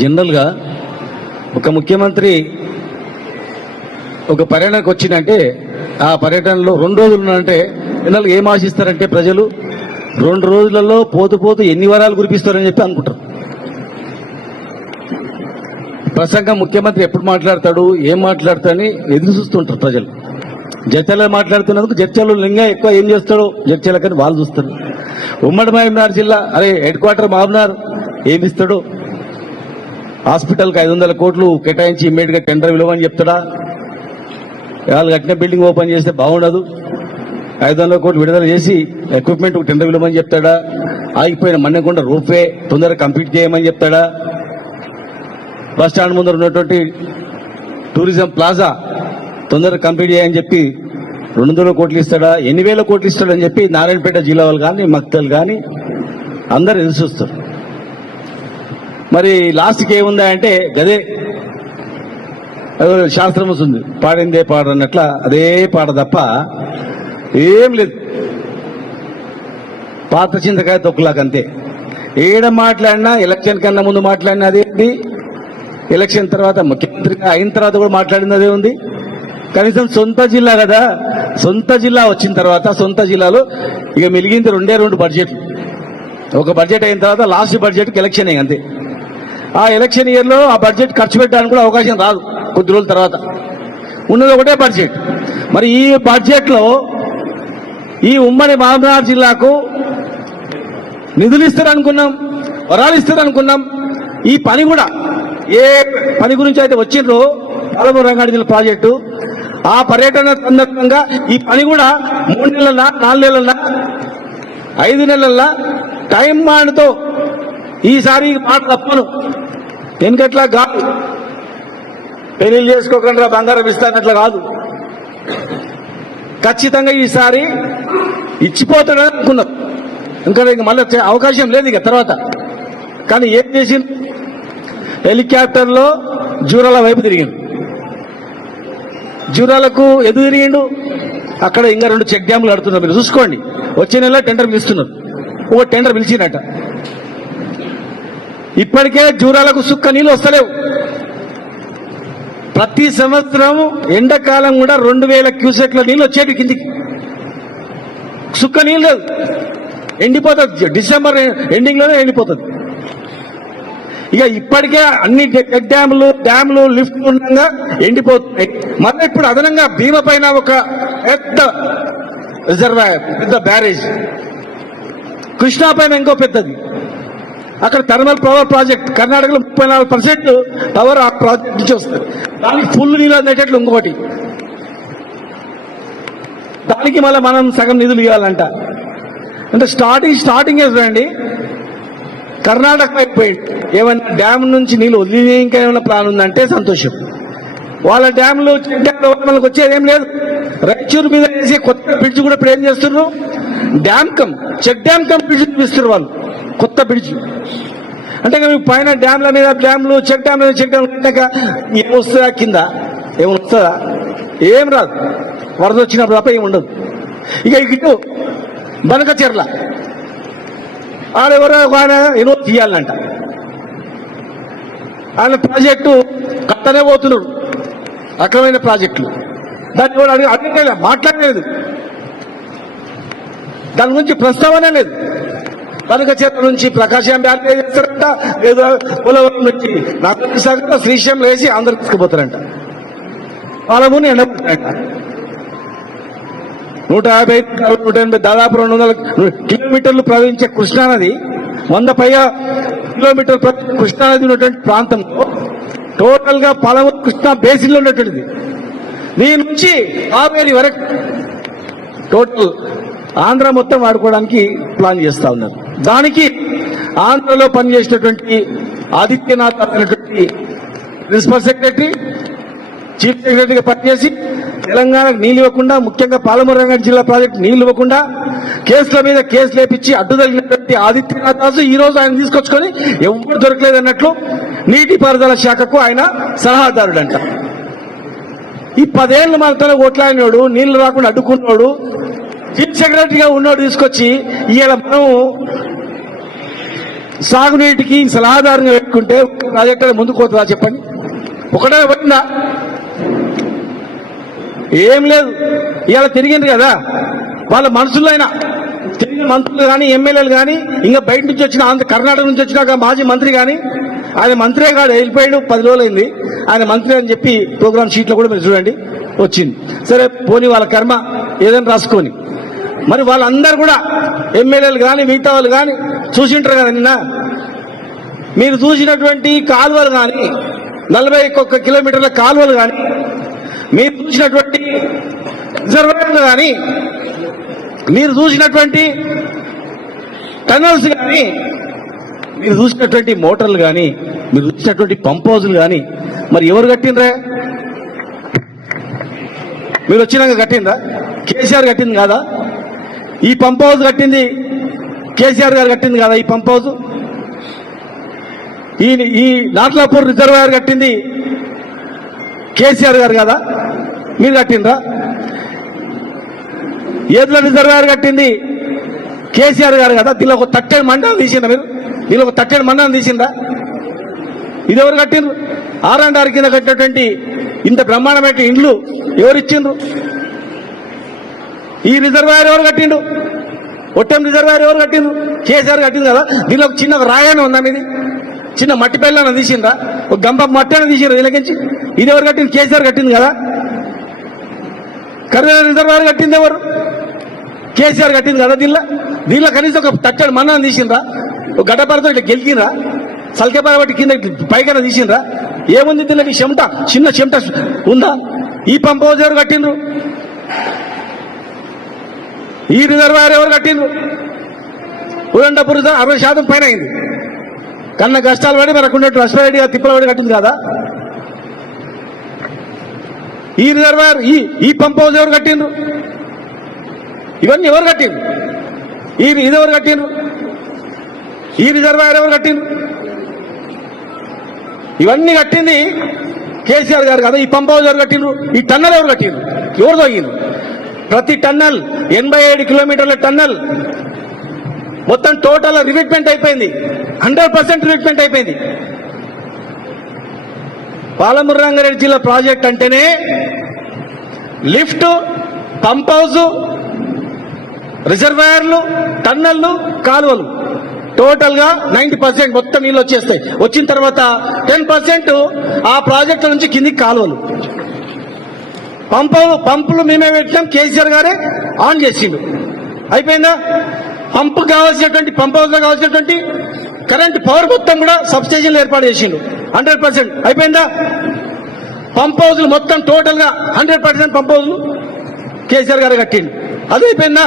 జనరల్గా ఒక ముఖ్యమంత్రి ఒక పర్యటనకు వచ్చిందంటే ఆ పర్యటనలో 2 రోజులు ఉన్నారంటే జనరల్గా ఏం ఆశిస్తారంటే ప్రజలు 2 రోజులలో పోతూ ఎన్ని వరాలు కురిపిస్తారని చెప్పి అనుకుంటారు. ప్రసంగం ముఖ్యమంత్రి ఎప్పుడు మాట్లాడతాడు, ఏం మాట్లాడతాడని ఎదురు చూస్తుంటారు ప్రజలు. జడ్చల్లో మాట్లాడుతున్నందుకు జడ్చల్లో ఇంకా ఎక్కువ ఏం చేస్తాడో జడ్చల కానీ వాళ్ళు చూస్తారు. ఉమ్మడి మహబూబ్నగర్ జిల్లా అరే హెడ్ క్వార్టర్ మహబూబ్నగర్ ఏమి ఇస్తాడో, హాస్పిటల్కి 500 కోట్లు కేటాయించి ఇమ్మీడియట్ గా టెండర్ విలువని చెప్తాడా, వాళ్ళు కట్టిన బిల్డింగ్ ఓపెన్ చేస్తే బాగుండదు 500 కోట్లు విడుదల చేసి ఎక్విప్మెంట్ టెండర్ విలువని చెప్తాడా, ఆగిపోయిన మన్నెకొండ రూపే తొందరగా కంప్లీట్ చేయమని చెప్తాడా, బస్ స్టాండ్ ముందర ఉన్నటువంటి టూరిజం ప్లాజా తొందరగా కంప్లీట్ చేయని చెప్పి 200 కోట్లు ఇస్తాడా, ఎన్ని వేల కోట్లు ఇస్తాడని చెప్పి నారాయణపేట జిల్లా వాళ్ళు కానీ మక్తలు కానీ అందరు ఎదురు చూస్తారు. మరి లాస్ట్కి ఏముందా అంటే గదే శాస్త్రం వస్తుంది, పాడిందే పాడన్నట్ల అదే పాట తప్ప ఏం లేదు. పాత చింతకాయ తొక్కులాకంతే. ఏడ మాట్లాడినా ఎలక్షన్ కన్నా ముందు మాట్లాడినా అదే ఉంది, ఎలక్షన్ తర్వాత ముఖ్యమంత్రిగా అయిన తర్వాత కూడా మాట్లాడింది అదే ఉంది. కనీసం సొంత జిల్లా కదా, సొంత జిల్లా వచ్చిన తర్వాత సొంత జిల్లాలో ఇక మిలిగింది 2 బడ్జెట్లు. ఒక బడ్జెట్ అయిన తర్వాత లాస్ట్ బడ్జెట్కి ఎలక్షన్ అయ్యి అంతే. ఆ ఎలక్షన్ ఇయర్ లో ఆ బడ్జెట్ ఖర్చు పెట్టడానికి కూడా అవకాశం రాదు కొద్ది రోజుల తర్వాత. ఉన్నది ఒకటే బడ్జెట్. మరి ఈ బడ్జెట్ లో ఈ ఉమ్మడి మహబూబ్నగర్ జిల్లాకు నిధులు ఇస్తారనుకున్నాం, వరాలు ఇస్తారనుకున్నాం. ఈ పని కూడా ఏ పని గురించి అయితే వచ్చిండ్రో పాలమూరు రంగారెడ్డి జిల్లా ప్రాజెక్టు, ఆ పర్యటన సందర్భంగా ఈ పని కూడా 3 నెలల 4 నెలల 5 నెలల టైం మాండ్తో ఈసారి మాట తప్పను. వెనుకట్లా కాదు, పెళ్లిళ్ళు చేసుకోకుండా బంగారం ఇస్తానట్లా కాదు. ఖచ్చితంగా ఈసారి ఇచ్చిపోతాడని అనుకున్నాం. ఇంకా మళ్ళీ అవకాశం లేదు ఇక తర్వాత. కానీ ఏం చేసింది, హెలికాప్టర్లో జూరాల వైపు తిరిగిండు. జూరాలకు ఎదురు తిరిగిండు. అక్కడ ఇంకా 2 చెక్ డ్యాములు కడుతున్నారు. మీరు చూసుకోండి, వచ్చే నెల టెండర్ పిలుస్తున్నారు. ఓ టెండర్ పిలిచినట్ట. ఇప్పటికే జూరాలకు సుక్క నీళ్ళు వస్తలేవు. ప్రతి సంవత్సరం ఎండాకాలం కూడా 2000 క్యూసెక్ల నీళ్ళు వచ్చేటి కిందికి. సుక్క నీళ్ళు లేదు, ఎండిపోతుంది. డిసెంబర్ ఎండింగ్ లోనే ఎండిపోతుంది. ఇక ఇప్పటికే అన్ని చెక్ డ్యాములు లిఫ్ట్ ఉండగా ఎండిపోతున్నాయి. మళ్ళీ ఇప్పుడు అదనంగా భీమ పైన ఒక పెద్ద రిజర్వాయర్, పెద్ద బ్యారేజ్, కృష్ణా పైన ఇంకో పెద్దది. అక్కడ థర్మల్ పవర్ ప్రాజెక్ట్ కర్ణాటకలో 34% పవర్ ఆ ప్రాజెక్ట్ నుంచి వస్తుంది. దానికి ఫుల్ నీళ్ళు అందేటట్లు ఇంకొకటి, దానికి మళ్ళీ మనం సగం నిధులు ఇవ్వాలంట. అంటే స్టార్టింగ్ రండి, కర్ణాటక అయిపోయింది. ఏమైనా డ్యామ్ నుంచి నీళ్ళు వదిలి ఇంకా ఏమైనా ప్లాన్ ఉందంటే సంతోషం. వాళ్ళ డ్యామ్లు చెక్ డ్యామ్లు మనకు వచ్చేది ఏం లేదు. రాయచూరు మీద వేసి కొత్త బ్రిడ్జ్ కూడా ఇప్పుడు ఏం చేస్తున్నారు, చెక్ డ్యామ్ కమ్ బ్రిడ్జ్ చూపిస్తున్నారు వాళ్ళు, కొత్త బ్రిడ్జ్. అంటే పైన డ్యామ్ల మీద డ్యామ్లు, చెక్ డ్యామ్ల కట్టాక ఏమొస్తుందా, కింద ఏమొస్తుందా, ఏం రాదు. వరద వచ్చినప్పుడు తప్ప ఏమి ఉండదు. ఇక ఇటు బనకచెర్ల ఆడెవరో ఆయన ఏదో తీయాలంట. ఆయన ప్రాజెక్టు కట్టనే పోతున్నారు, రకమైన ప్రాజెక్టులు. దాన్ని కూడా అడిగితే మాట్లాడలేదు, దాని గురించి ప్రస్తావనే లేదు. బనకచెర్ల నుంచి ప్రకాశం బ్యారేజ్ చేస్తారంట, లేదా పోలవరం నుంచి నాగరిక శ్రీశైలం వేసి ఆంధ్ర తీసుకుపోతారంట. వాళ్ళ ముందు ఎండబడతారంట. 150, 180 దాదాపు 200 కిలోమీటర్లు ప్రవహించే కృష్ణానది, 100 పైగా కిలోమీటర్లు కృష్ణానది ఉన్నటువంటి ప్రాంతంలో టోటల్ గా పాలమూరు కృష్ణా బేసిన్ లో ఉన్నటువంటిది. దీని నుంచి కావేరి వరకు టోటల్ ఆంధ్ర మొత్తం వాడుకోవడానికి ప్లాన్ చేస్తా ఉన్నారు. దానికి ఆంధ్రలో పనిచేసినటువంటి ఆదిత్యనాథ్ అనేటువంటి ప్రిన్సిపల్ సెక్రటరీ, చీఫ్ సెక్రటరీగా పనిచేసి తెలంగాణకు నీళ్ళు ఇవ్వకుండా, ముఖ్యంగా పాలమూరు రంగారెడ్డి జిల్లా ప్రాజెక్టు నీళ్లు ఇవ్వకుండా కేసుల మీద కేసు లేపించి అడ్డుదగినటువంటి ఆదిత్యనాథ్ రాజు ఈ రోజు ఆయన తీసుకొచ్చుకొని ఎవరు దొరకలేదన్నట్లు నీటిపారుదల శాఖకు ఆయన సలహాదారుడంట. ఈ 10 ఏళ్ళు మనతో ఓట్లాడినోడు, నీళ్లు రాకుండా అడ్డుకున్నోడు, చీఫ్ సెక్రటరీగా ఉన్నోడు తీసుకొచ్చి ఇవాళ మనం సాగునీటికి సలహాదారుగా పెట్టుకుంటే ప్రాజెక్ట్ ముందుకు పోతుందా చెప్పండి? ఒకటే పట్టిందా? ఏం లేదు. ఇవాళ తిరిగింది కదా వాళ్ళ మనసులో అయినా తిరిగిన మంత్రులు కానీ ఎమ్మెల్యేలు కానీ ఇంకా బయట నుంచి వచ్చిన కర్ణాటక నుంచి వచ్చినాక మాజీ మంత్రి కానీ ఆయన మంత్రే కాదు వెళ్ళిపోయాడు 10 రోజులైంది ఆయన మంత్రి అని చెప్పి ప్రోగ్రామ్ షీట్లో కూడా మీరు చూడండి వచ్చింది. సరే పోనీ వాళ్ళ కర్మ ఏదైనా రాసుకొని మరి వాళ్ళందరూ కూడా ఎమ్మెల్యేలు కానీ మిగతా వాళ్ళు కానీ చూసింటారు కదా నిన్న మీరు చూసినటువంటి కాలువలు కానీ 41 కిలోమీటర్ల కాలువలు కానీ మీరు చూసినటువంటి రిజర్వాయర్లు కానీ మీరు చూసినటువంటి టనల్స్ కానీ మీరు చూసినటువంటి మోటార్లు కానీ మీరు చూసినటువంటి పంప్ హౌజులు కానీ మరి ఎవరు కట్టినరా? మీరు వచ్చినాక కట్టిందా? కేసీఆర్ కట్టింది కాదా? ఈ పంప్ హౌజ్ కట్టింది కేసీఆర్ గారు కట్టింది కదా? ఈ పంప్ హౌజ్ ఈ నాట్లాపూర్ రిజర్వాయర్ కట్టింది కేసీఆర్ గారు కదా? మీరు కట్టిందా? ఏదుల రిజర్వాయర్ కట్టింది కేసీఆర్ గారు కదా? దీనిలో ఒక తట్టెడు మండలం తీసిందా? మీరు దీనిలో ఒక తట్టెడు మండలం తీసిందా? ఇది ఎవరు కట్టిండ్రు? R&R కింద కట్టినటువంటి ఇంత బ్రహ్మాండమైన ఇండ్లు ఎవరు ఇచ్చిండ్రు? ఈ రిజర్వాయర్ ఎవరు కట్టిండు? ఒట్టం రిజర్వాయర్ ఎవరు కట్టిండ్రు? కేసీఆర్ కట్టింది కదా? దీనిలో ఒక చిన్న రాయన ఉందా? మీది చిన్న మట్టి పెళ్ళన తీసిండ్రా? ఒక గంప మట్టి అని తీసిండ్రు దీనికించి? ఇది ఎవరు కట్టింది? కేసీఆర్ కట్టింది కదా? కర్నూలు రిజర్వాయర్ కట్టింది ఎవరు? కేసీఆర్ కట్టింది కదా? దీనిలో కనీసం ఒక తట్టడి మన్నాన్ని తీసిండ్రా? ఒక గడ్డపారతో ఇట్లా గెలికిండ్రా? సల్కేపార బట్టి కింద పైకైనా తీసిండ్రా? ఏముంది దీనికి? చెమట, చిన్న చెమట ఉందా? ఈ పంప్ హౌస్ ఎవరు కట్టిండ్రు? ఈ రిజర్వాయర్ ఎవరు కట్టిండ్రు? ఉదండపూర్ 60% పైన అయింది. కన్న కష్టాలు పడి మనకు ఉన్నట్టు అశ్వరెడ్డి తిప్పల పడి కట్టింది కదా? ఈ రిజర్వాయర్ ఈ పంప్ హౌస్ ఎవరు కట్టిండ్రు? ఇవన్నీ ఎవరు కట్టిండ్రు? ఇది ఎవరు కట్టిండ్రు? ఈ రిజర్వాయర్ ఎవరు కట్టిండ్రు? ఇవన్నీ కట్టింది కేసీఆర్ గారు కదా? ఈ పంప్ హౌస్ ఎవరు కట్టిండ్రు? ఈ టన్నల్ ఎవరు కట్టిండ్రు? ఎవరు తగ్గిండ్రు? ప్రతి టన్నల్ 87 కిలోమీటర్ల టన్నల్ మొత్తం టోటల్ రివిట్మెంట్ అయిపోయింది. 100% రివిట్మెంట్ అయిపోయింది. పాలమూరు రంగారెడ్డి జిల్లా ప్రాజెక్ట్ అంటేనే లిఫ్ట్, పంప్ హౌస్, రిజర్వాయర్లు, టన్నల్లు, కాలువలు టోటల్ గా 90% మొత్తం నీళ్ళు వచ్చేస్తాయి. వచ్చిన తర్వాత 10% ఆ ప్రాజెక్టు నుంచి కిందికి కాలువలు. పంపులు మేమే పెట్టినాం, కేసీఆర్ గారే ఆన్ చేసిండు. అయిపోయిందా? పంప్ కావాల్సినటువంటి పంప్ హౌస్ లో కావాల్సినటువంటి కరెంట్ పవర్ మొత్తం కూడా సబ్స్టేషన్లు ఏర్పాటు చేసిండు. 100% అయిపోయిందా? పంప్ హౌస్లు మొత్తం టోటల్ గా 100% పంప్ హౌస్లు కేసీఆర్ గారు కట్టిండు. అది అయిపోయిందా?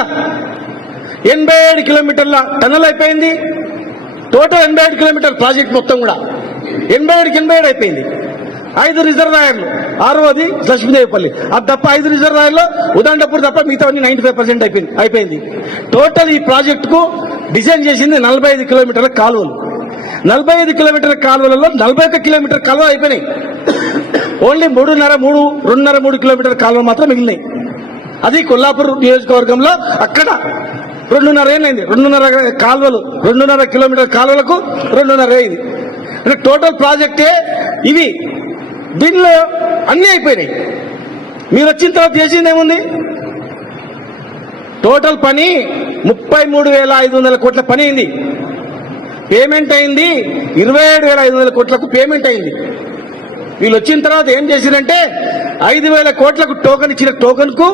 87 కిలోమీటర్ల టన్నల్ అయిపోయింది. టోటల్ 87 కిలోమీటర్ ప్రాజెక్ట్ మొత్తం కూడా 87 అయిపోయింది. 5 రిజర్వాయర్లు, 6వది లక్ష్మీదేవిపల్లి, అది తప్ప 5 రిజర్వాయర్లు ఉదండపూర్ తప్ప మిగతా 95% అయిపోయింది. టోటల్ ఈ ప్రాజెక్టుకు డిజైన్ చేసింది 45 కిలోమీటర్ల కాలువలు. 45 కిలోమీటర్ల కాలువలలో 41 కిలోమీటర్ కాలువ అయిపోయినాయి. ఓన్లీ 2.5 కిలోమీటర్ కాలువలు మాత్రం మిగిలినాయి. అది కొల్లాపూర్ నియోజకవర్గంలో అక్కడ 2.5 ఏళ్ళైంది. 2.5 కిలోమీటర్ కాలువలకు 2.5 అయింది. అంటే టోటల్ ప్రాజెక్టే ఇవి. దీనిలో అన్నీ అయిపోయినాయి. మీరు వచ్చిన తర్వాత చేసింది ఏముంది? టోటల్ పని 33,500 కోట్ల పని అయింది. పేమెంట్ అయింది 27,500 కోట్లకు పేమెంట్ అయింది. వీళ్ళు వచ్చిన తర్వాత ఏం చేసిరంటే 5,000 కోట్లకు టోకన్ ఇచ్చిన టోకన్కు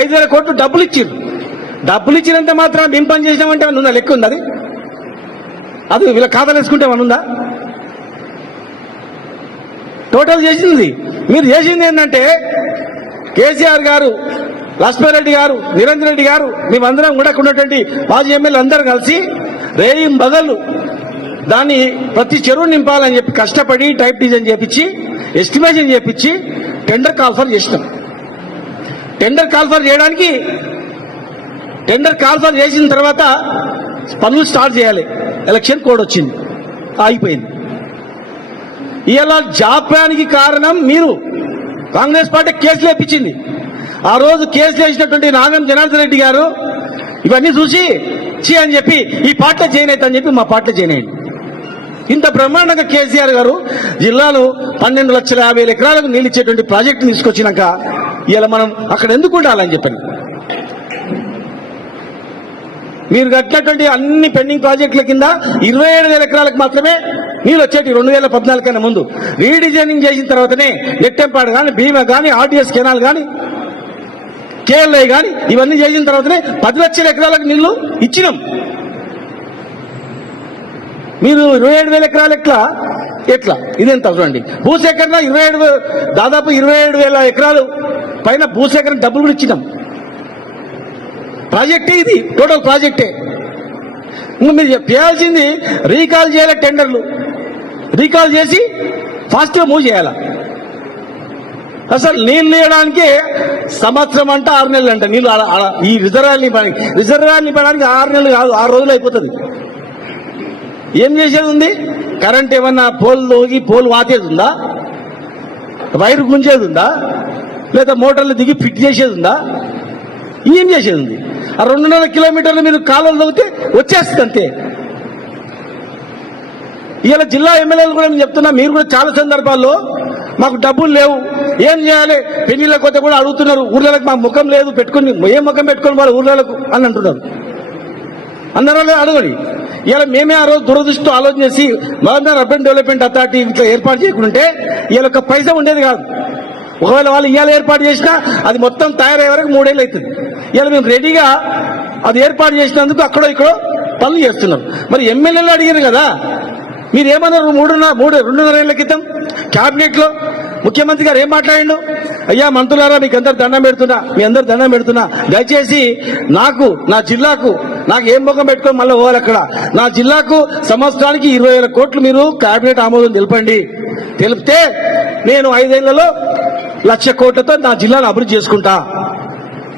5,000 కోట్లు డబ్బులు ఇచ్చారు. డబ్బులు ఇచ్చినంత మాత్రం మేము పని చేసినామంటే ఏమన్నా ఉందా? లెక్క ఉంది? అది వీళ్ళ ఖాతాలు వేసుకుంటే ఏమన్నా ఉందా? టోటల్ చేసింది మీరు చేసింది ఏంటంటే కేసీఆర్ గారు, లక్ష్మారెడ్డి గారు, నిరంజన్ రెడ్డి గారు, మేమందరం కూడా ఉన్నటువంటి మాజీ ఎమ్మెల్యే అందరూ కలిసి రేయిం బగళ్ళు దాన్ని ప్రతి చెరువు నింపాలని చెప్పి కష్టపడి టైప్ డిజైన్ చేపించి ఎస్టిమేషన్ చేపించి టెండర్ కాల్ఫర్ చేసినాం. టెండర్ కాల్ఫర్ చేసిన తర్వాత పనులు స్టార్ట్ చేయాలి. ఎలక్షన్ కోడ్ వచ్చింది, ఆగిపోయింది. ఇలా జాప్యానికి కారణం మీరు. కాంగ్రెస్ పార్టీ కేసులు వేయించింది. ఆ రోజు కేసులు వేసినటువంటి నాగం జనార్దన్ రెడ్డి గారు ఇవన్నీ చూసి అని చెప్పి ఈ పార్టీలో జాయిన్ అవుతా అని చెప్పి మా పార్టీలో జాయిన్ అయ్యింది. ఇంత బ్రహ్మాండంగా కేసీఆర్ గారు జిల్లాలో 12,50,000 ఎకరాలకు నీళ్ళు ఇచ్చేటువంటి ప్రాజెక్టు తీసుకొచ్చినాక ఇలా మనం అక్కడ ఎందుకు ఉండాలని చెప్పండి. మీరు కట్టినటువంటి అన్ని పెండింగ్ ప్రాజెక్టుల కింద 27,000 ఎకరాలకు మాత్రమే నీళ్ళు వచ్చేటి 2014 కన్నా ముందు. రీడిజైనింగ్ చేసిన తర్వాతనే నెట్టెంపాడు కానీ, భీమా కానీ, ఆర్టీఎస్ కెనాల్ కానీ, కేఎల్ఐ కానీ ఇవన్నీ చేసిన తర్వాతనే 10 లక్షల ఎకరాలకు నీళ్లు ఇచ్చినాం. మీరు 27,000 ఎకరాలు ఎట్లా ఇదేంత చూడండి. భూసేకరణ దాదాపు 27,000 ఎకరాలు పైన భూసేకరణ డబ్బులు కూడా ఇచ్చినాం. ప్రాజెక్టే ఇది, టోటల్ ప్రాజెక్టే. ఇంకా మీరు చేయాల్సింది రీకాల్ చేయాలి, టెండర్లు రీకాల్ చేసి ఫాస్ట్గా మూవ్ చేయాలి. అసలు నీళ్ళు వేయడానికి సంవత్సరం అంట 6 నెలలు అంట నీళ్ళు. ఈ రిజర్వాయర్ నింపడానికి 6 నెలలు కాదు, 6 రోజులు అయిపోతుంది. ఏం చేసేది ఉంది? కరెంట్ ఏమన్నా పోల్ వాతేది ఉందా, వైర్ గుంజేది ఉందా, లేదా మోటార్లు దిగి ఫిట్ చేసేది ఉందా? ఏం చేసేది ఉంది? ఆ 200 కిలోమీటర్లు మీరు కాలువలు తవ్వితే వచ్చేస్తుంది అంతే. ఇవాళ జిల్లా ఎమ్మెల్యేలు కూడా నేను చెప్తున్నా, మీరు కూడా చాలా సందర్భాల్లో మాకు డబ్బులు లేవు, ఏం చేయాలి, పెళ్లిళ్ళ కొత్త కూడా అడుగుతున్నారు. ఊర్లకు మా ముఖం లేదు, పెట్టుకుని ఏం ముఖం పెట్టుకుని వాళ్ళు ఊర్లకు అని అంటున్నారు. అందరూ అడగండి. ఇలా మేమే ఆ రోజు దురదృష్టితో ఆలోచన చేసి మదనపల్లి అర్బన్ డెవలప్మెంట్ అథారిటీ ఇట్లా ఏర్పాటు చేయకుంటే ఇవాళ ఒక పైసా ఉండేది కాదు. ఒకవేళ వాళ్ళు ఇవాళ ఏర్పాటు చేసినా అది మొత్తం తయారయ్యే వరకు 3 ఏళ్ళు అవుతుంది. ఇవాళ మేము రెడీగా అది ఏర్పాటు చేసినందుకు అక్కడో ఇక్కడో పనులు చేస్తున్నాం. మరి ఎమ్మెల్యేలు అడిగారు కదా, మీరేమన్నారు? 2.5 ఏళ్ల క్రితం క్యాబినెట్ లో ముఖ్యమంత్రి గారు ఏం మాట్లాడిండు? అయ్యా మంత్రులారా, మీకు అందరు దండం పెడుతున్నా, దయచేసి నా జిల్లాకు నాకు ఏం ముఖం పెట్టుకొని మళ్ళీ పోవాలి. అక్కడ నా జిల్లాకు సంవత్సరానికి 20,000 కోట్లు మీరు క్యాబినెట్ ఆమోదం తెలిపితే నేను 5 ఏళ్లలో 1,00,000 కోట్లతో నా జిల్లాను అభివృద్ధి చేసుకుంటా,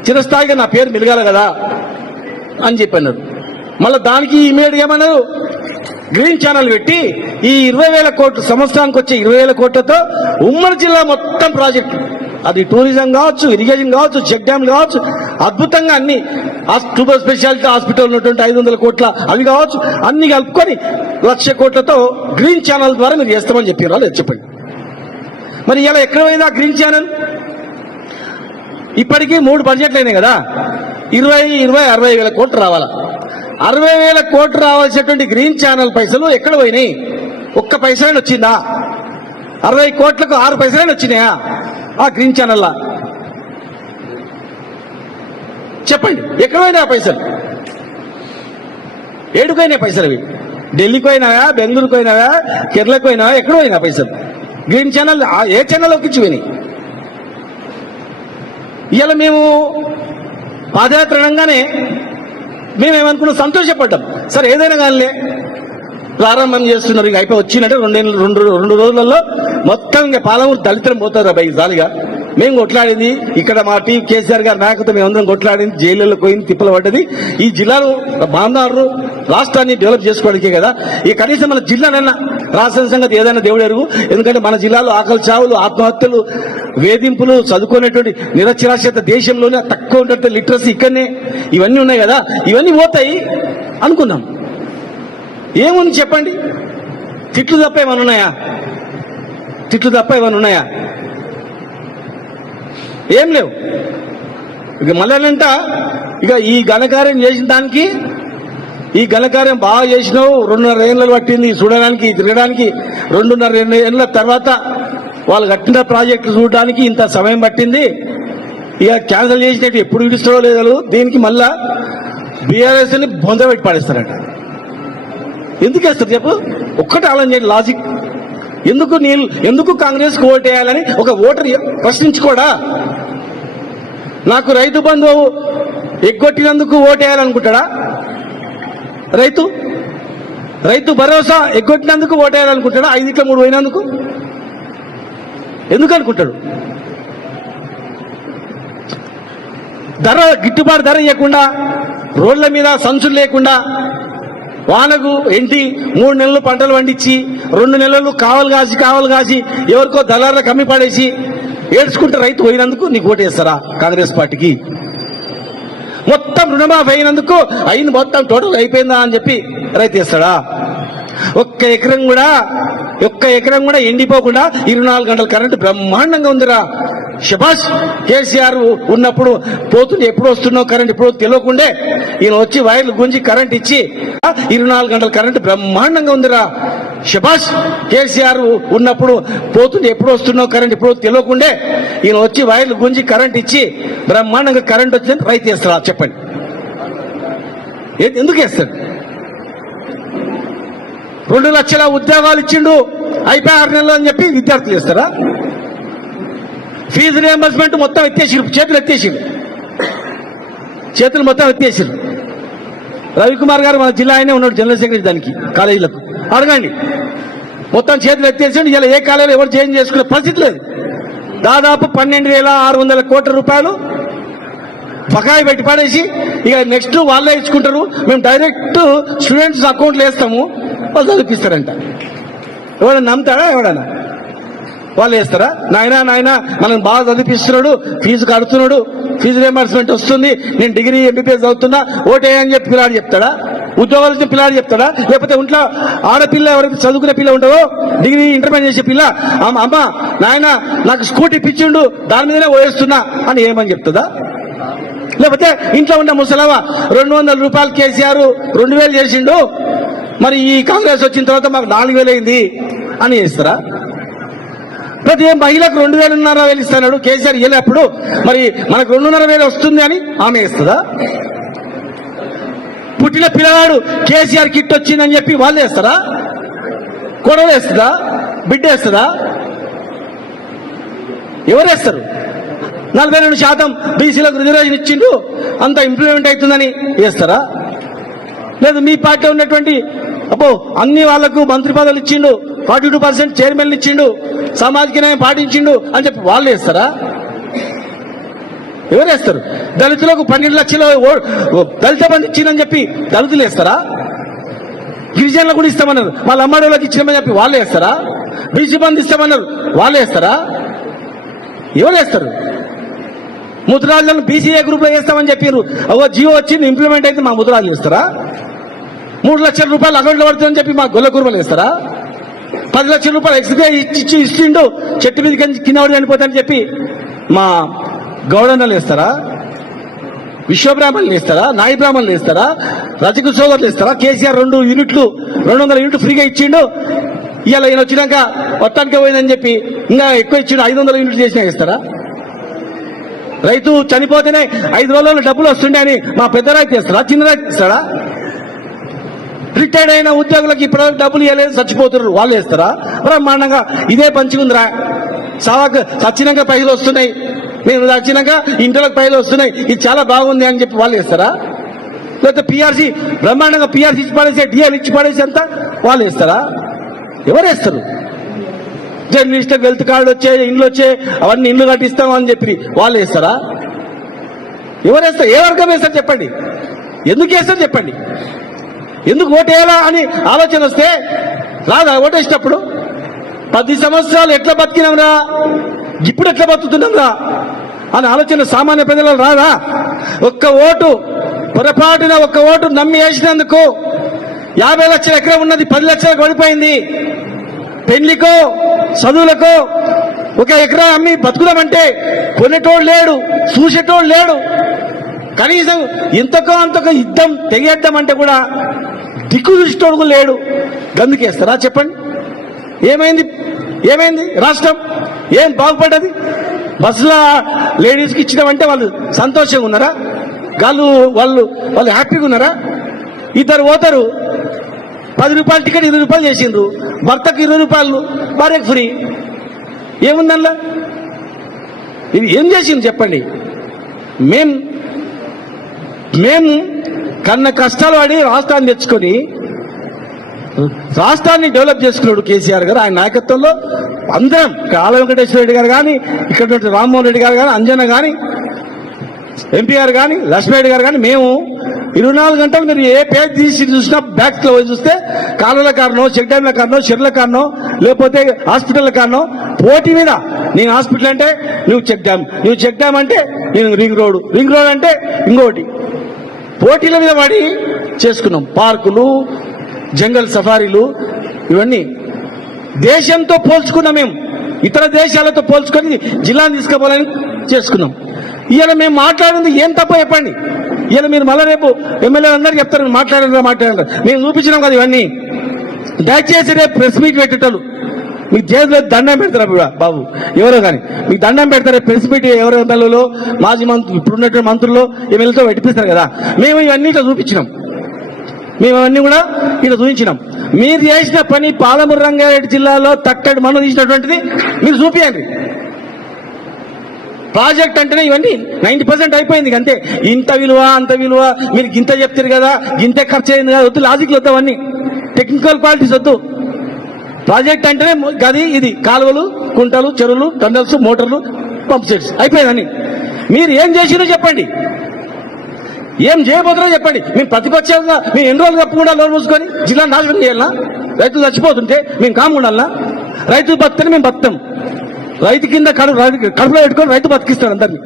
చిరస్థాయిగా నా పేరు మెలగాలి కదా అని చెప్పన్నారు. మళ్ళీ దానికి ఇమీడియట్ ఏమన్నారు? గ్రీన్ ఛానల్ పెట్టి ఈ 20,000 కోట్లు సంవత్సరానికి వచ్చే 20,000 కోట్లతో ఉమ్మడి జిల్లా మొత్తం ప్రాజెక్టు, అది టూరిజం కావచ్చు, ఇరిగేషన్ కావచ్చు, చెక్ డ్యామ్ కావచ్చు, అద్భుతంగా అన్ని సూపర్ స్పెషాలిటీ హాస్పిటల్ ఉన్నటువంటి 500 కోట్ల అవి కావచ్చు, అన్ని కలుపుకొని 1,00,000 కోట్లతో గ్రీన్ ఛానల్ ద్వారా మీరు చేస్తామని చెప్పారు. లేదు చెప్పండి. మరి ఇలా ఎక్కడ పోయింది ఆ గ్రీన్ ఛానల్? ఇప్పటికీ 3 బడ్జెట్లు అయినాయి కదా, 60,000 కోట్లు రావాలా. 60,000 కోట్లు రావాల్సినటువంటి గ్రీన్ ఛానల్ పైసలు ఎక్కడ పోయినాయి? ఒక్క పైసలైనా వచ్చిందా? 60 కోట్లకు 6 పైసలైనా వచ్చినాయా ఆ గ్రీన్ ఛానల్లా? చెప్పండి, ఎక్కడ పోయినా పైసలు? ఏడుకోయినాయి పైసలు? అవి ఢిల్లీకి పోయినాయా, బెంగళూరుకు పోయినాయా, కేరళకు పోయినాయా? ఎక్కడ పోయినా పైసలు? గ్రీన్ ఛానల్ ఏ ఛానల్లోకి ఇచ్చి పోయినాయి? ఇవాళ మేము పాదయాత్ర అనగానే మేమేమనుకున్నాం, సంతోషపడ్డాం. సరే ఏదైనా కానీ ప్రారంభం చేస్తున్నారు, ఇక అయిపోయి వచ్చినట్టే 2 రోజులలో మొత్తం ఇంకా పాలమూరు దళితులు పోతారు అబ్బాయి జాలిగా. మేము కొట్లాడింది ఇక్కడ మా టీం కేసీఆర్ గారి నాయకత్వం మేమందరం కొట్లాడింది, జైళ్ళలో పోయింది, తిప్పలు పడ్డది. ఈ జిల్లాను బాంధారు రాష్ట్రాన్ని డెవలప్ చేసుకోవడానికే కదా. ఈ కనీసం మన జిల్లానైనా రాష్ట్ర సంగతి ఏదైనా దేవుడు ఎరుగు. ఎందుకంటే మన జిల్లాలో ఆకలి చావులు, ఆత్మహత్యలు, వేధింపులు, చదువుకునేటువంటి నిరక్షరాస్యత దేశంలోనే తక్కువ ఉన్నట్టు లిటరసీ ఇక్కడనే ఇవన్నీ ఉన్నాయి కదా, ఇవన్నీ పోతాయి అనుకున్నాం. ఏముంది చెప్పండి? తిట్లు తప్ప ఏమైనా ఉన్నాయా? ఏం లేవు. ఇక మళ్ళీ ఇక ఈ ఘనకార్యం చేసిన దానికి, ఈ ఘనకార్యం బాగా చేసినావు, 2.5 ఏళ్ళు పట్టింది చూడడానికి, తిరగడానికి. 2.5 ఏళ్ళ తర్వాత వాళ్ళు కట్టిన ప్రాజెక్టు చూడడానికి ఇంత సమయం పట్టింది. ఇక క్యాన్సిల్ చేసినట్టు ఎప్పుడు విడుస్తారో లేదో దీనికి మళ్ళా బీఆర్ఎస్ ని బొంద పెట్టి పాడేస్తారంట. ఎందుకు వేస్తారు చెప్పు? ఒక్కటి ఆలోచన చేయండి, లాజిక్. ఎందుకు కాంగ్రెస్ కు ఓటు వేయాలని ఒక ఓటర్ ప్రశ్నించుకోడా? నాకు రైతు బంధు ఎగ్గొట్టినందుకు ఓటు వేయాలనుకుంటాడా? రైతు భరోసా ఎగ్గొట్టినందుకు ఓటు వేయాలనుకుంటాడా? 5 పోయినందుకు ఎందుకు అనుకుంటాడు? గిట్టుబాటు ధర ఇవ్వకుండా, రోడ్ల మీద సంచులు లేకుండా, వానకు 3 నెలలు పంటలు పండించి 2 నెలలు కావలు కాసి ఎవరికో దళారులకు అమ్మి పడేసి ఏడ్చుకుంటే రైతు పోయినందుకు నీకు ఓటేస్తారా కాంగ్రెస్ పార్టీకి? మొత్తం రుణమాఫీ అయినందుకు మొత్తం టోటల్ అయిపోయిందా అని చెప్పి రైతు వేస్తాడా? ఒక్క ఎకరం కూడా ఎండిపోకుండా 24 గంటల కరెంటు బ్రహ్మాండంగా ఉందిరా. శబాష్. కేసీఆర్ ఉన్నప్పుడు పోతుంది, ఎప్పుడు వస్తున్నావు కరెంట్ ఇప్పుడు తెలియకుండే ఈయన వచ్చి వైర్లు గుంజి కరెంట్ ఇచ్చి 24 గంటల కరెంటు బ్రహ్మాండంగా ఉందిరా. శబాష్. కేసీఆర్ ఉన్నప్పుడు పోతుంది, ఎప్పుడు వస్తున్నావు కరెంట్ ఇప్పుడు తెలియకుండే ఈయన వచ్చి వైర్లు గుంజి కరెంట్ ఇచ్చి బ్రహ్మాండంగా కరెంట్ వచ్చిందని రైతు వేస్తారా చెప్పండి? ఎందుకు వేస్తాడు? 2 లక్షల ఉద్యోగాలు ఇచ్చిండు అయిపోయి 6 నెలలు అని చెప్పి విద్యార్థులు చేస్తారా? ఫీజు రియంబర్స్మెంట్ మొత్తం చేతులు మొత్తం ఎత్తేసిరు. రవికుమార్ గారు మన జిల్లా ఆయనే ఉన్నాడు జనరల్ సెక్రటరీ దానికి కాలేజీలకు అడగండి. మొత్తం చేతులు ఎత్తేసిండు. ఇలా ఏ కాలేజీలో ఎవరు చేంజ్ చేసుకునే పరిస్థితి లేదు. దాదాపు 12,600 కోట్ల రూపాయలు బకాయి పెట్టి పడేసి ఇక నెక్స్ట్ వాళ్ళే ఇచ్చుకుంటారు, మేము డైరెక్ట్ స్టూడెంట్స్ అకౌంట్లు వేస్తాము, వాళ్ళు చదివిస్తారంట. ఎవడన్నా నమ్ముతాడా? ఎవడన్నా వాళ్ళు వేస్తారా? నాయనా మనం బాగా చదివిస్తున్నాడు, ఫీజు కడుతున్నాడు, ఫీజు రియంబర్స్మెంట్ వస్తుంది, నేను డిగ్రీ ఎంబీబీఎస్ చదువుతున్నా, ఓటే అని చెప్పి పిల్లాడు చెప్తాడా? ఉద్యోగాలు వచ్చిన పిల్లాడు చెప్తాడా? లేకపోతే ఇంట్లో ఆడపిల్ల ఎవరికి చదువుకునే పిల్ల ఉండవో, డిగ్రీ ఇంటర్మీడియట్ చేసే పిల్ల అమ్మ నాయన నాకు స్కూటీ ఇప్పించిండు దాని మీదనే పోయేస్తున్నా అని ఏమని చెప్తుందా? లేకపోతే ఇంట్లో ఉన్న ముసలవ 200 రూపాయలు కేసీఆర్ 2,000 చేసిండు, మరి ఈ కాంగ్రెస్ వచ్చిన తర్వాత మాకు 4,000 అయింది అని చేస్తారా? ప్రతి మహిళకు 2,500 ఇస్తాడు కేసీఆర్ ఇవ్వలేప్పుడు, మరి మనకు 2,500 వస్తుంది అని ఆమె ఇస్తుందా? పుట్టిన పిల్లవాడు కేసీఆర్ కిట్ వచ్చిందని చెప్పి వాళ్ళు వేస్తారా? కొడవలు వేస్తుందా? బిడ్డ వేస్తుందా? ఎవరు వేస్తారు? 42% బీసీలకు రిజర్వేషన్ ఇచ్చిండు, అంత ఇంప్లిమెంట్ అవుతుందని వేస్తారా? లేదు మీ పార్టీలో ఉన్నటువంటి అన్ని వాళ్లకు మంత్రి పదవులు ఇచ్చిండు, 42% చైర్మన్ ఇచ్చిండు, సామాజిక న్యాయం పాటించిండు అని చెప్పి వాళ్ళు వేస్తారా? ఎవరు వేస్తారు? దళితులకు 12 లక్షల దళిత బంధు ఇచ్చిందని చెప్పి దళితులు వేస్తారా? గిరిజనులకు కూడా ఇస్తామన్నారు, వాళ్ళ అమ్మాడోళ్ళకి ఇచ్చామని చెప్పి వాళ్ళు వేస్తారా? బీసీ బంధు ఇస్తామన్నారు, వాళ్ళు వేస్తారా? ఎవరు వేస్తారు? ముద్రాలను బీసీఏ గ్రూప్ లో వేస్తామని చెప్పారు, జియో వచ్చి ఇంప్లిమెంట్ అయితే మా ముద్రాలు చేస్తారా? 3 లక్షల రూపాయలు అకౌంట్లో పడుతుందని చెప్పి మా గొల్ల కుర్మలు వేస్తారా? 10 లక్షల రూపాయలు ఎక్స్గా ఇచ్చిండు, చెట్టు మీద కింద పడి చనిపోతాయని చెప్పి మా గౌడన్నలు వేస్తారా? విశ్వబ్రాహ్మణులు వేస్తారా? నాయి బ్రాహ్మణులు వేస్తారా? రజక సోదరులు వేస్తారా? కేసీఆర్ 200 యూనిట్లు ఫ్రీగా ఇచ్చిండు, ఇవాళ ఈయన వచ్చినాక మొత్తానికి పోయిందని చెప్పి ఇంకా ఎక్కువ ఇచ్చిండు, 500 యూనిట్లు చేసినా వేస్తారా? రైతు చనిపోతేనే 5 రోజుల్లో డబ్బులు వస్తుండే అని మా పెద్ద రైతు చేస్తారా? చిన్న రైతు ఇస్తారా? రిటైర్డ్ అయిన ఉద్యోగులకు ఇప్పుడు డబ్బులు ఇవ్వలేదు, చచ్చిపోతున్నారు, వాళ్ళు వేస్తారా? బ్రహ్మాండంగా ఇదే పంచుకుందిరా. చచ్చినాక పైసలు వస్తున్నాయి, నేను చచ్చినాక ఇంట్లోకి పైసలు వస్తున్నాయి, ఇది చాలా బాగుంది అని చెప్పి వాళ్ళు వేస్తారా? లేకపోతే పీఆర్సీ బ్రహ్మాండంగా పీఆర్సీ ఇచ్చి పడేసి డిఆర్ ఇచ్చి పడేసి అంతా వాళ్ళు వేస్తారా? ఎవరు వేస్తారు? జర్నలిస్టులకు హెల్త్ కార్డు వచ్చే, ఇండ్లు వచ్చే, అవన్నీ ఇండ్లు కట్టిస్తాం అని చెప్పి వాళ్ళు వేస్తారా? ఎవరు వేస్తారు? ఏ వర్గం వేస్తారు చెప్పండి? ఎందుకు వేస్తారు చెప్పండి? ఎందుకు ఓటేయాలా అని ఆలోచన వస్తే రాదా? ఓటేసినప్పుడు 10 సంవత్సరాలు ఎట్లా బతికినాంరా, ఇప్పుడు ఎట్లా బతుకుతున్నాంరా అని ఆలోచన సామాన్య ప్రజలు రాదా? ఒక్క ఓటు పొరపాటున ఒక్క ఓటు నమ్మి వేసినందుకు 50 లక్షల ఎకరం ఉన్నది 10 లక్షలకు పడిపోయింది. పెళ్లికో చదువులకో 1 ఎకరా అమ్మి బతుకుదామంటే కొనేటోడు లేడు, చూసేటోడు లేడు, కనీసం ఇంతకో అంతకో యుద్ధం తెగేద్దామంటే కూడా దిక్కు చూసేటోడు లేడు. గందుకేస్తారా చెప్పండి? ఏమైంది రాష్ట్రం? ఏం బాగుపడ్డది? బస్సులో లేడీస్కి ఇచ్చినామంటే వాళ్ళు సంతోషంగా ఉన్నారా? వాళ్ళు హ్యాపీగా ఉన్నారా? ఇద్దరు పోతారు, 10 రూపాయల టికెట్ 20 రూపాయలు చేసిండ్రు, భర్తకు 20 రూపాయలు, భార్యకు ఫ్రీ. ఏముందల్లా? ఇది ఏం చేసింది చెప్పండి? మేము కన్న కష్టాలు పడి రాష్ట్రాన్ని తెచ్చుకొని రాష్ట్రాన్ని డెవలప్ చేసుకున్నాడు కేసీఆర్ గారు. ఆయన నాయకత్వంలో అందరం, ఆల వెంకటేశ్వర రెడ్డి గారు కానీ, ఇక్కడ రామ్మోహన్ రెడ్డి గారు కానీ, అంజన కానీ, ఎంపీ గారు కానీ, లక్ష్మీరెడ్డి గారు కానీ, మేము 24 గంటలు మీరు ఏ పేజ్ తీసి చూసినా బ్యాక్స్ లో చూస్తే కాలువల కారణం, చెక్ డ్యామ్ల కారణం, చెర్ల కారణం, లేకపోతే హాస్పిటల్ కారణం, పోటీ మీద. నేను హాస్పిటల్ అంటే నువ్వు చెక్ డ్యామ్ అంటే నేను రింగ్ రోడ్ అంటే ఇంకోటి, పోటీల మీద పడి చేసుకున్నాం. పార్కులు, జంగల్ సఫారీలు, ఇవన్నీ దేశంతో పోల్చుకున్నాం మేము, ఇతర దేశాలతో పోల్చుకొని జిల్లాను తీసుకుపోవాలని చేసుకున్నాం. ఇవాళ మేము మాట్లాడింది ఏం తప్ప చెప్పండి. ఇవాళ మీరు మళ్ళీ రేపు ఎమ్మెల్యే అందరూ చెప్తారు మాట్లాడారు. మేము చూపించినాం కదా ఇవన్నీ. దయచేసి రేపు ప్రెస్ మీట్ పెట్టేటోళ్ళు మీకు చేతిలో దండం పెడతారు బాబు, ఎవరో కానీ మీకు దండం పెడతారు. ప్రెస్ మీట్ ఎవరో ఎమ్మెల్యేలో మాజీ మంత్రులు ఇప్పుడున్నటువంటి మంత్రుల్లో ఎమ్మెల్యేతో పెట్టిస్తారు కదా. మేము ఇవన్నీ ఇట్లా చూపించినాం, మేము అవన్నీ కూడా ఇట్లా చూపించినాం. మీరు చేసిన పని పాలమూరు రంగారెడ్డి జిల్లాలో తట్టడి మన్ను తీసినటువంటిది మీరు చూపించండి. ప్రాజెక్ట్ అంటేనే ఇవన్నీ 90% అయిపోయింది అంతే. ఇంత విలువ అంత విలువ మీరు గింత చెప్తారు కదా, గింత ఖర్చు అయింది కదా, వద్దు లాజిక్లు వద్దు, అవన్నీ టెక్నికల్ క్వాలిటీస్ వద్దు. ప్రాజెక్ట్ అంటేనే గది ఇది కాలువలు, కుంటలు, చెరువులు, టన్నల్స్, మోటార్లు, పంప్ సెట్స్ అయిపోయిందని. మీరు ఏం చేసిరో చెప్పండి, ఏం చేయబోతున్నారో చెప్పండి. మేము ప్రతిపక్షంగా మేము ఎన్ని రోజులు తప్పకుండా లోన్ మూసుకొని జిల్లా నాశనం చేయాలన్నా? రైతులు చచ్చిపోతుంటే మేము కాము ఉండాలన్నా? రైతు బతుకుని మేము బతుకుతాం. రైతు కింద కడుపులో పెట్టుకొని రైతు బతికిస్తాడు అందరినీ.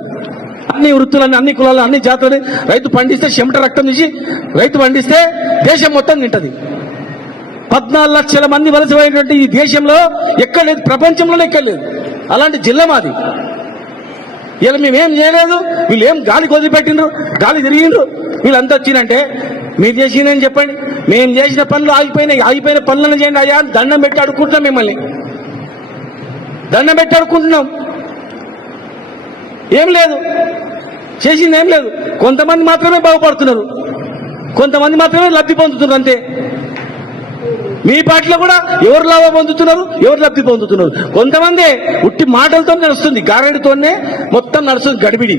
అన్ని వృత్తులని, అన్ని కులాలు, అన్ని జాతులని రైతు పండిస్తే చెమట రక్తం నుంచి రైతు పండిస్తే దేశం మొత్తం తింటది. 14 లక్షల మంది వలసపోయినటువంటి ఈ దేశంలో ఎక్కడ లేదు, ప్రపంచంలోనే ఎక్కడ లేదు. అలాంటి జిల్లా మాది. ఇలా మేమేం చేయలేదు, వీళ్ళు ఏం గాలి వదిలిపెట్టిండ్రు, గాలి తిరిగిండ్రు, వీళ్ళంతా వచ్చిందంటే మీరు చేసిందని చెప్పండి. మేము చేసిన పనులు ఆగిపోయిన పనులను చేయండి అయ్యా, దండం పెట్టి అడుక్కుంటున్నాం, మిమ్మల్ని దండం పెట్టి అడుక్కుంటున్నాం. ఏం లేదు, చేసింది ఏం లేదు. కొంతమంది మాత్రమే బాగుపడుతున్నారు, కొంతమంది మాత్రమే లబ్ధి పొందుతున్నారు అంతే. మీ పార్టీలో కూడా ఎవరు లాభం పొందుతున్నారు, ఎవరు లబ్ధి పొందుతున్నారు? కొంతమంది ఉట్టి మాటలతో నడుస్తుంది, గారెడితోనే మొత్తం నడుస్తుంది గడిబిడి.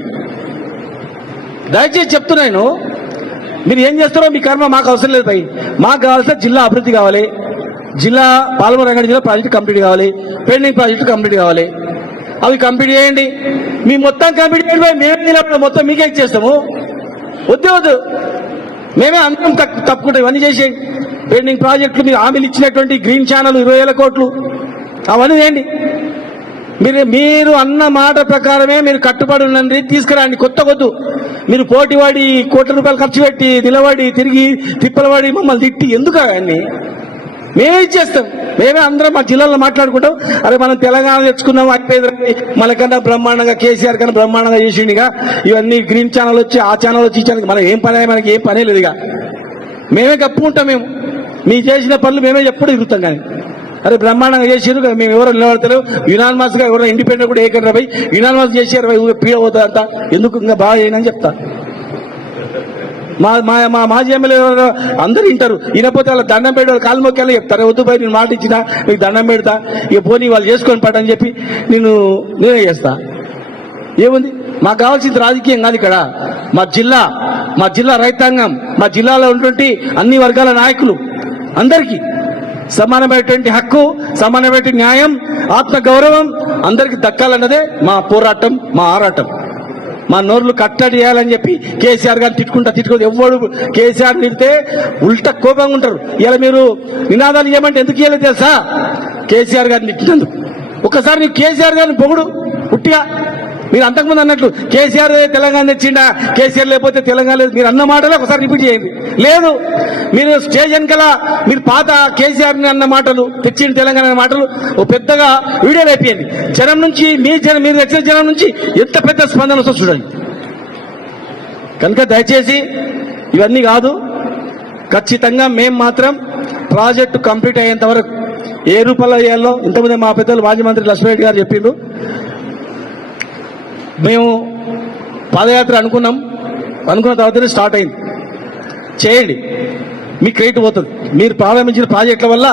దయచేసి చెప్తున్నాను, మీరు ఏం చేస్తారో మీ కర్మ మాకు అవసరం లేదు. పై మాకు కావాల్సిన జిల్లా అభివృద్ధి కావాలి, జిల్లా పాలమూరు రంగారెడ్డి జిల్లా ప్రాజెక్టు కంప్లీట్ కావాలి, పెండింగ్ ప్రాజెక్టు కంప్లీట్ కావాలి. అవి కంప్లీట్ చేయండి. మీ మొత్తం కంప్లీట్ చేయండి. మేమే మొత్తం మీకే ఇచ్చేస్తాము. వద్దు, మేమే అందరం తప్పుకుంటాం. ఇవన్నీ చేసేయండి. పెండింగ్ ప్రాజెక్టులు మీరు హామీలు ఇచ్చినటువంటి గ్రీన్ ఛానల్ 20,000 కోట్లు అవన్నీ చేయండి. మీరు అన్న మాట ప్రకారమే మీరు కట్టుబడి ఉండండి, తీసుకురండి. కొత్త వద్దు. మీరు పోటీవాడి కోట్ల రూపాయలు ఖర్చు పెట్టి నిలబడి తిరిగి తిప్పలవాడి మమ్మల్ని తిట్టి ఎందుకు? అవన్నీ మేమే ఇచ్చేస్తాం. మేమే అందరం మా జిల్లాలో మాట్లాడుకుంటాం. అరే మనం తెలంగాణ తెచ్చుకున్నాం, అయిపోయింది, మనకన్నా బ్రహ్మాండంగా కేసీఆర్ కన్నా బ్రహ్మాండంగా చేసిండిగా. ఇవన్నీ గ్రీన్ ఛానల్ వచ్చి ఆ ఛానల్ వచ్చి ఇచ్చానికి మనం ఏం పని, మనకి ఏం పనే లేదు. ఇక మేమే కప్పుకుంటాం. మేము మీ చేసిన పనులు మేమే ఎప్పుడు ఇరుగుతాం. కానీ అరే బ్రహ్మాండంగా చేసారు, మేము ఎవరు నిలబడతలేవు. యునానిమస్ గా ఎవరైనా ఇండిపెండెంట్ కూడా ఏకన్నా పోయి యునానిమస్ చేసారు, పీడ అవుతుంది అంతా ఎందుకు, ఇంకా బాగా చేయనని చెప్తా. మా మాజీ ఎమ్మెల్యే అందరూ వింటారు. వినపోతే వాళ్ళ దండం పెట్టి వాళ్ళు కాలు మొక్కేలా చెప్తారు. వద్దు పోయి నేను మాట ఇచ్చినా మీకు దండం పెడతా, ఇక పోనీ వాళ్ళు చేసుకొని పట్టని చెప్పి నేనే చేస్తా. ఏముంది, మాకు కావాల్సింది రాజకీయం కాదు ఇక్కడ. మా జిల్లా రైతాంగం, మా జిల్లాలో ఉన్నటువంటి అన్ని వర్గాల నాయకులు అందరికీ సమానమైనటువంటి హక్కు, సమానమైనటువంటి న్యాయం, ఆత్మగౌరవం అందరికీ దక్కాలన్నదే మా పోరాటం, మా ఆరాటం. మా నోర్లు కట్టడి చేయాలని చెప్పి కేసీఆర్ గారిని తిట్టుకుంటూ ఎవరు కేసీఆర్ తిడితే ఉల్టా కోపంగా ఉంటారు. ఇలా మీరు నినాదాలు చేయమంటే ఎందుకు చేయలేదు తెలుసా? కేసీఆర్ గారిని తిట్టినందుకు. ఒకసారి నీకు కేసీఆర్ గారిని పొగుడు ఉట్టిగా. మీరు అంతకుముందు అన్నట్లు కేసీఆర్ తెలంగాణ తెచ్చిండా, కేసీఆర్ లేకపోతే తెలంగాణ లేదు, మీరు అన్న మాటలు ఒకసారి రిపీట్ చేయండి. లేదు, మీరు స్టేజ్ వెనకాల మీరు పాత కేసీఆర్ అన్న మాటలు, తెచ్చిన తెలంగాణ మాటలు ఓ పెద్దగా వీడియో వేపియండి. జనం నుంచి మీరు వచ్చిన జనం నుంచి ఎంత పెద్ద స్పందన వస్తుందో చూడండి. కనుక దయచేసి ఇవన్నీ కాదు, ఖచ్చితంగా మేము మాత్రం ప్రాజెక్టు కంప్లీట్ అయ్యేంత వరకు ఏ రూపంలో చేయాలో ఇంతకుముందే మా పెద్దలు మాజీ మంత్రి లక్ష్మణరెడ్డి గారు చెప్పిండు. మేము పాదయాత్ర అనుకున్న తర్వాతనే స్టార్ట్ అయింది. చేయండి, మీ క్రెడిట్ పోతుంది. మీరు ప్రారంభించిన ప్రాజెక్టుల వల్ల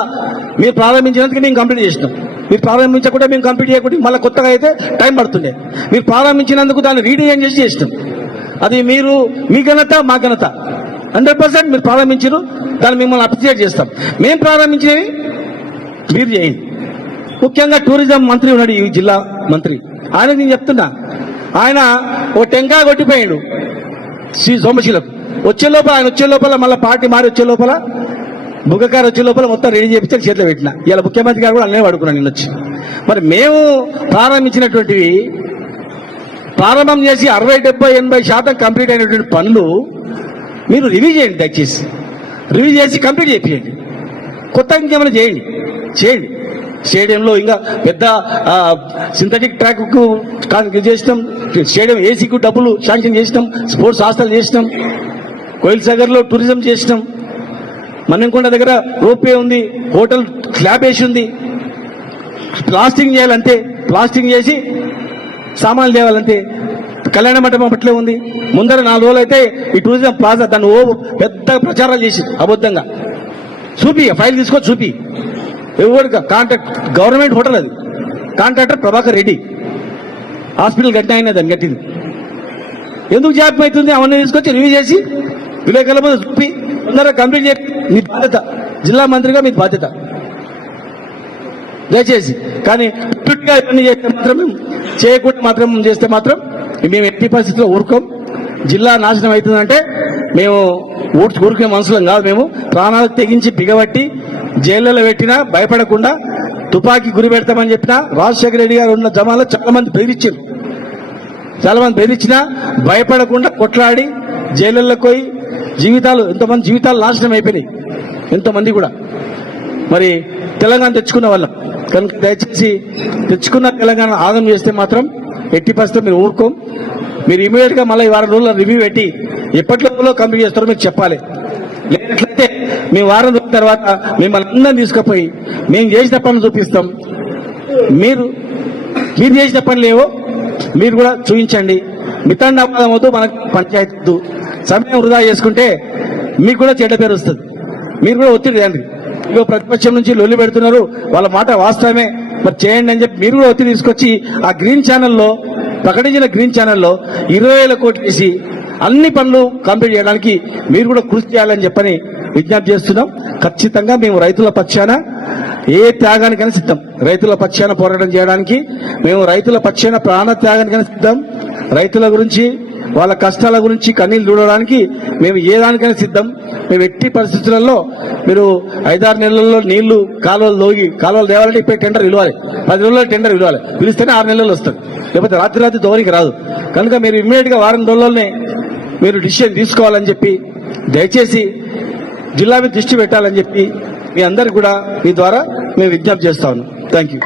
మీరు ప్రారంభించినందుకు మేము కంప్లీట్ చేసినాం. మీరు ప్రారంభించకుండా మేము కంప్లీట్ చేయకుండా మళ్ళీ కొత్తగా అయితే టైం పడుతుండే. మీరు ప్రారంభించినందుకు దాన్ని రీడిజైన్ చేసి చేసినాం. అది మీ ఘనత, మా ఘనత. 100% మీరు ప్రారంభించారు, దాన్ని మిమ్మల్ని అప్రిషియేట్ చేస్తాం. మేము ప్రారంభించినవి మీరు చేయండి. ముఖ్యంగా టూరిజం మంత్రి ఉన్నాడు, ఈ జిల్లా మంత్రి. ఆయనకు నేను చెప్తున్నా, ఆయన ఓ టెంకాయ కొట్టిపోయాడు శ్రీ సోమశిలకు. ఆయన వచ్చే లోపల మళ్ళీ పార్టీ మారి వచ్చే లోపల బుగ్గకారు వచ్చే లోపల మొత్తం రెడీ చేయించి చేతిలో పెట్టిన. ఇలా ముఖ్యమంత్రి గారు కూడా అన్నీ పడుకున్నాను నేను వచ్చి. మరి మేము ప్రారంభించినటువంటివి ప్రారంభం చేసి 60-70-80% కంప్లీట్ అయినటువంటి పనులు మీరు రివ్యూ చేయండి. దయచేసి రివ్యూ చేసి కంప్లీట్ చేయండి. కొత్తగా ఇంకేమైనా చేయండి. చేయండి. స్టేడియంలో ఇంకా పెద్ద సింథటిక్ ట్రాక్ చేసినాం, స్టేడియం ఏసీకు డబ్బులు శాంక్షన్ చేసినాం, స్పోర్ట్స్ హాస్టల్ చేసినాం, కోయిల్ సాగర్ లో టూరిజం చేసినాం, మన్నెంకొండ దగ్గర రోప్వే ఉంది, హోటల్ స్లాబ్ వేసి ఉంది. ప్లాస్టింగ్ చేయాలంతే, ప్లాస్టింగ్ చేసి సామాన్లు తేవాలంతే. కళ్యాణ మండపం అట్లే ఉంది. ముందర 4 రోజులు అయితే ఈ టూరిజం ప్లాజా దాన్ని పెద్ద ప్రచారాలు చేసి అబద్ధంగా చూపి, ఫైల్ తీసుకొని చూపి. ఎవరు కాంట్రాక్ట్, గవర్నమెంట్ హోటల్ అది, కాంట్రాక్టర్ ప్రభాకర్ రెడ్డి, హాస్పిటల్ కట్టిన ఆయన దాన్ని కట్టింది. ఎందుకు జాప్యం అవుతుంది? అవన్నీ తీసుకొచ్చి రివ్యూ చేసి విలేకరుల మీద చూపి ముందర కంప్లీట్ చేసి మీ బాధ్యత, జిల్లా మంత్రిగా మీ బాధ్యత దయచేసి. కానీ ఇప్పటిగా ఇవన్నీ చేస్తే మాత్రం, చేయకుండా మాత్రం చేస్తే మాత్రం మేము ఎట్టి పరిస్థితుల్లో ఊరుకోం. జిల్లా నాశనం అవుతుందంటే మేము ఊరుకునే మనుషులం కాదు. మేము ప్రాణాలకు తెగించి బిగబట్టి జైళ్లలో పెట్టినా భయపడకుండా తుపాకీ గురి పెడతామని చెప్పినా రాజశేఖర రెడ్డి గారు ఉన్న జమాలో చాలా మంది బెదిరించినా భయపడకుండా కొట్లాడి జైళ్లలోకి పోయి ఎంతమంది జీవితాలు నాశనం అయిపోయినాయి, ఎంతమంది కూడా. మరి తెలంగాణ తెచ్చుకున్న వాళ్ళం కనుక దయచేసి తెచ్చుకున్న తెలంగాణ ఆగం చేస్తే మాత్రం ఎట్టి పరిస్థితుల్లో మీరు ఊరుకోం. మీరు ఇమీడియట్ గా మళ్ళీ 4 రోజుల రివ్యూ పెట్టి ఎప్పటిలో కంప్లీట్ చేస్తారో మీకు చెప్పాలి. లేనట్లయితే మేము 4 రోజుల తర్వాత మిమ్మల్ని అందరం తీసుకుపోయి మేము చేసిన పనులు చూపిస్తాం. మీరు చేసిన పనులు ఏవో మీరు కూడా చూపించండి. మితండాపాదం అవుతూ మనకు పంచాయతీ వద్దు. సమయం వృధా చేసుకుంటే మీకు కూడా చెడ్డ పేరు వస్తుంది. మీరు కూడా ఒత్తిడి చేయండి. ఇగో ప్రతిపక్షం నుంచి లొల్లి పెడుతున్నారు, వాళ్ళ మాట వాస్తవమే, మరి చేయండి అని చెప్పి మీరు కూడా ఒత్తిడి తీసుకొచ్చి ఆ గ్రీన్ ఛానల్లో ప్రకటించిన గ్రీన్ ఛానల్లో 20,000 కోట్లు వేసి అన్ని పనులు కంప్లీట్ చేయడానికి మీరు కూడా కృషి చేయాలని చెప్పని విజ్ఞప్తి చేస్తున్నాం. ఖచ్చితంగా మేము రైతుల పక్షాన ఏ త్యాగానికైనా సిద్ధం. రైతుల పక్షాన పోరాటం చేయడానికి మేము రైతుల పక్షాన ప్రాణ త్యాగానికైనా సిద్ధం. రైతుల గురించి, వాళ్ళ కష్టాల గురించి కన్నీళ్లు చూడడానికి మేము ఏ దానికైనా సిద్ధం. మేము ఎట్టి పరిస్థితులలో మీరు 5-6 నెలల్లో నీళ్లు కాలువలు తేవాలంటే ఇప్పుడు టెండర్ పిలవాలి, 10 రోజుల్లో టెండర్ పిలవాలి, పిలిస్తేనే 6 నెలల్లో వస్తుంది, లేకపోతే రాత్రి దోనికి రాదు. కనుక మీరు ఇమ్మీడియట్ గా 1 వారం రోజుల్లోనే మీరు డిసిషన్ తీసుకోవాలని చెప్పి దయచేసి జిల్లా మీద దృష్టి పెట్టాలని చెప్పి మీ అందరికి కూడా మీ ద్వారా మేము విజ్ఞప్తి చేస్తా ఉన్నాం. Thank you.